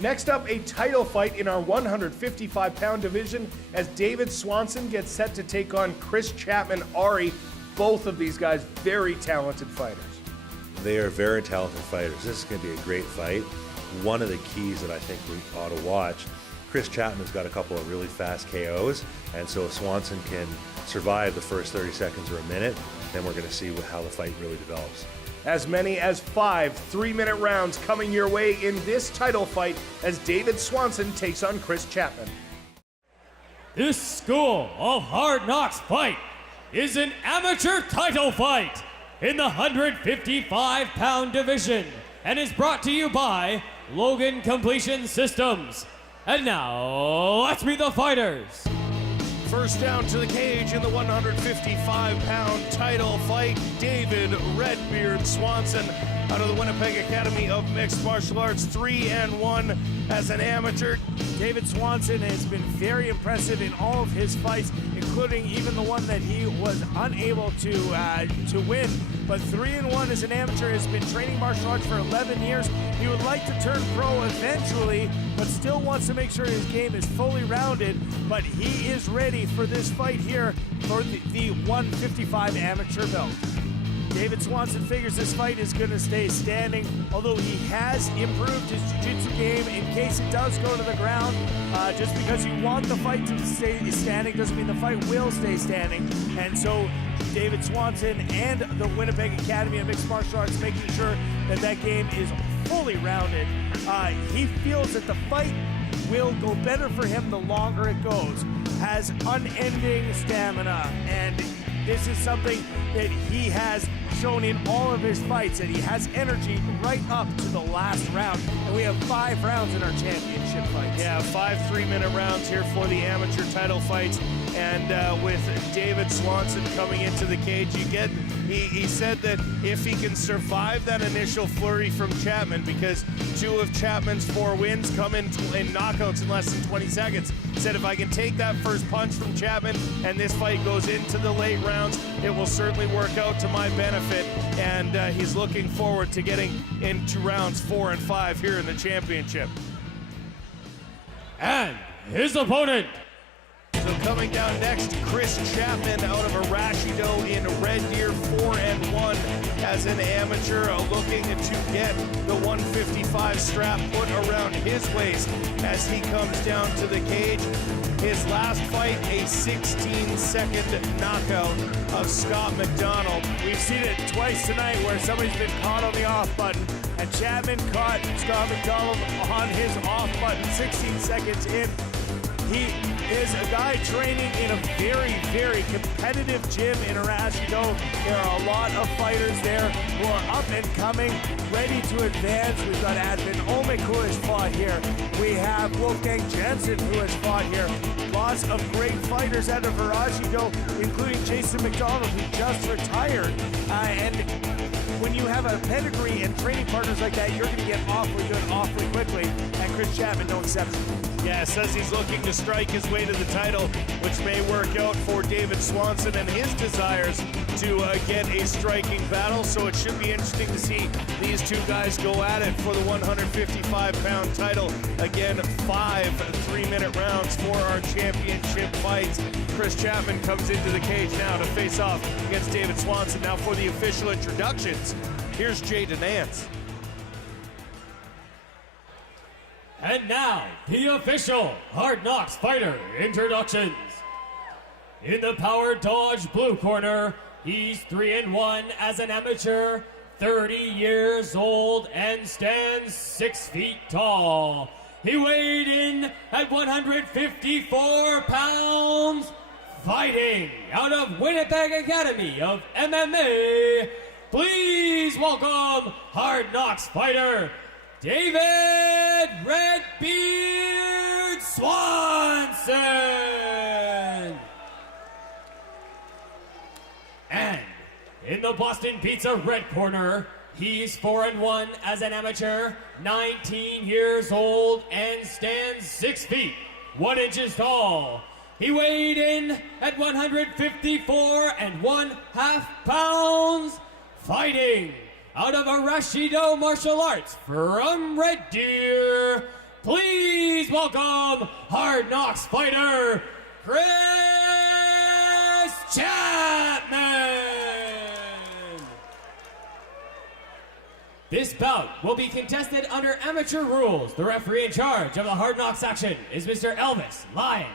Next up, a title fight in our 155-pound division as David Swanson gets set to take on Chris Chapman-Ari. Both of these guys, very talented fighters. They are very talented fighters. This is going to be a great fight. One of the keys that I think we ought to watch, Chris Chapman's got a couple of really fast KOs, and so if Swanson can survive the first 30 seconds or a minute, then we're going to see how the fight really develops. As many as 5 3-minute rounds coming your way in this title fight as David Swanson takes on Chris Chapman. This School of Hard Knocks fight is an amateur title fight in the 155-pound division and is brought to you by Logan Completion Systems. And now, let's meet the fighters. First down to the cage in the 155-pound title fight, David Redbeard Swanson out of the Winnipeg Academy of Mixed Martial Arts, 3-1 as an amateur. David Swanson has been very impressive in all of his fights, including even the one that he was unable to win. But 3-1 as an amateur, has been training martial arts for 11 years. He would like to turn pro eventually, but still wants to make sure his game is fully rounded. But he is ready for this fight here for the 155 amateur belt. David Swanson figures this fight is going to stay standing, although he has improved his jiu-jitsu game in case it does go to the ground. Just because you want the fight to stay standing doesn't mean the fight will stay standing. And so David Swanson and the Winnipeg Academy of Mixed Martial Arts making sure that that game is fully rounded. He feels that the fight will go better for him the longer it goes. Has unending stamina, and this is something that he has shown in all of his fights, that he has energy right up to the last round. And we have 5 rounds in our championship fights. Yeah, 5 3-minute rounds here for the amateur title fights. And with David Swanson coming into the cage, he said that if he can survive that initial flurry from Chapman, because 2 of Chapman's 4 wins come in knockouts in less than 20 seconds, said if I can take that first punch from Chapman and this fight goes into the late rounds, it will certainly work out to my benefit. And he's looking forward to getting into rounds 4 and 5 here in the championship. And his opponent. So coming down next, Chris Chapman out of Arashido in Red Deer, 4-1 as an amateur, looking to get the 155 strap put around his waist as he comes down to the cage. His last fight, a 16-second knockout of Scott McDonald. We've seen it twice tonight where somebody's been caught on the off button, and Chapman caught Scott McDonald on his off button 16 seconds in. He is a guy training in a very, very competitive gym in Arashido. There are a lot of fighters there who are up and coming, ready to advance. We've got Advin Omic who has fought here. We have Wolfgang Jensen who has fought here. Lots of great fighters out of Arashido, including Jason McDonald, who just retired. And when you have a pedigree and training partners like that, you're going to get awfully good awfully quickly. And Chris Chapman, no exception. Yeah, says he's looking to strike his way to the title, which may work out for David Swanson and his desires to get a striking battle. So it should be interesting to see these 2 guys go at it for the 155-pound title. Again, 5 3-minute rounds for our championship fights. Chris Chapman comes into the cage now to face off against David Swanson. Now for the official introductions, here's Jay Denance. And now, the official Hard Knocks fighter introductions. In the Power Dodge blue corner, he's 3-1 as an amateur, 30 years old, and stands 6 feet tall. He weighed in at 154 pounds, fighting out of Winnipeg Academy of MMA. Please welcome Hard Knocks fighter, David Redbeard Swanson. And in the Boston Pizza red corner, he's 4-1 as an amateur, 19 years old, and stands 6 feet, 1 inches tall. He weighed in at 154.5 pounds, fighting out of Arashido Martial Arts from Red Deer. Please welcome Hard Knocks fighter, Chris Chapman! This bout will be contested under amateur rules. The referee in charge of the Hard Knocks action is Mr. Elvis Lion